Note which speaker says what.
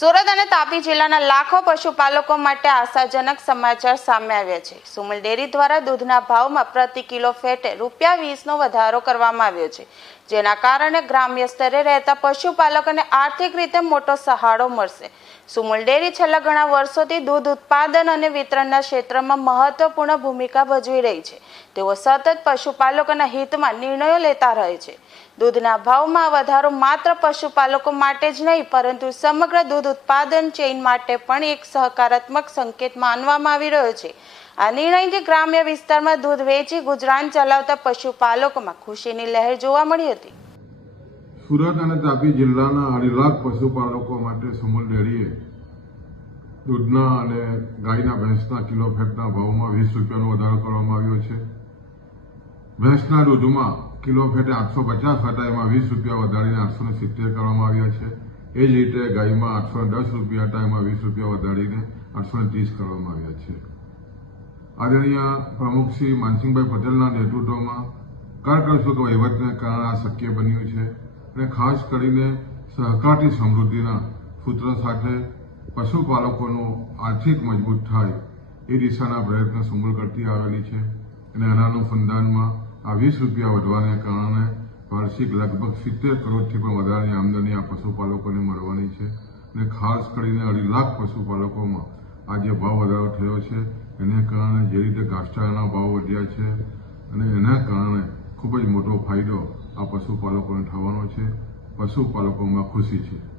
Speaker 1: સુરત તાપી જિલ્લાના લાખો પશુપાલકો માટે આશાજનક સમાચાર સામે આવ્યા છે. સુમલ ડેરી દ્વારા દૂધના ભાવમાં પ્રતિ કિલો ફેટે રૂપિયા વીસનો વધારો કરવામાં આવ્યો છે. જેના કારણે ગ્રામ્ય સ્તરે રહેતા પશુપાલકોને આર્થિક રીતે મોટો સહારો મળશે. સુમલ ડેરી છેલ્લા ઘણા વર્ષોથી દૂધ ઉત્પાદન અને વિતરણના ક્ષેત્રમાં મહત્વપૂર્ણ ભૂમિકા ભજવી રહી છે. તેઓ સતત પશુપાલકોના હિતમાં નિર્ણયો લેતા રહે છે. દૂધના ભાવમાં વધારો માત્ર પશુપાલકો માટે જ નહીં, પરંતુ સમગ્ર દૂધ ઉત્પાદન ચેઇન માટે પણ એક સહકારાત્મક સંકેત માનવામાં આવી રહ્યો છે. આ નિર્ણયથી ગ્રામ્ય વિસ્તારમાં દૂધ વેચી ગુજરાન ચલાવતા પશુપાલકોમાં ખુશીની લહેર જોવા મળી હતી.
Speaker 2: સુરત અને તાપી જિલ્લાના અઢી લાખ પશુપાલકો માટે સુમુલ ડેરીએ દૂધના અને ગાયના ભેંસના કિલો ફેટના ભાવમાં વીસ રૂપિયાનો વધારો કરવામાં આવ્યો છે. ભેંસના દૂધમાં કિલો ફેટે આઠસો પચાસ હતા એમાં વીસ રૂપિયા વધારીને આઠસો સિત્તેર કરવામાં આવ્યા છે. એ જ રીતે ગાયમાં આઠસો દસ રૂપિયા ટાઈમમાં વીસ રૂપિયા વધારીને આઠસો ત્રીસ કરવામાં આવ્યા છે. આદરણીય પ્રમુખ શ્રી માનસિંહભાઈ પટેલના નેતૃત્વમાં કરકસૂક વહીવટને કારણે આ શક્ય બન્યું છે અને ખાસ કરીને સહકારથી સમૃદ્ધિના સૂત્ર સાથે પશુપાલકોનું આર્થિક મજબૂત થાય એ દિશાના પ્રયત્ન સુમૂલ કરતી આવેલી છે અને આનાનું ફંદાનમાં આ વીસ રૂપિયા વધવાને કારણે વાર્ષિક લગભગ સિત્તેર કરોડથી પણ આ પશુપાલકોને મળવાની છે અને ખાસ કરીને અઢી લાખ પશુપાલકોમાં આ જે ભાવ વધારો થયો છે, એને કારણે જે રીતે ઘાસચારાના ભાવ વધ્યા છે અને એના કારણે ખૂબ જ મોટો ફાયદો આ પશુપાલકોને થવાનો છે. પશુપાલકોમાં ખુશી છે.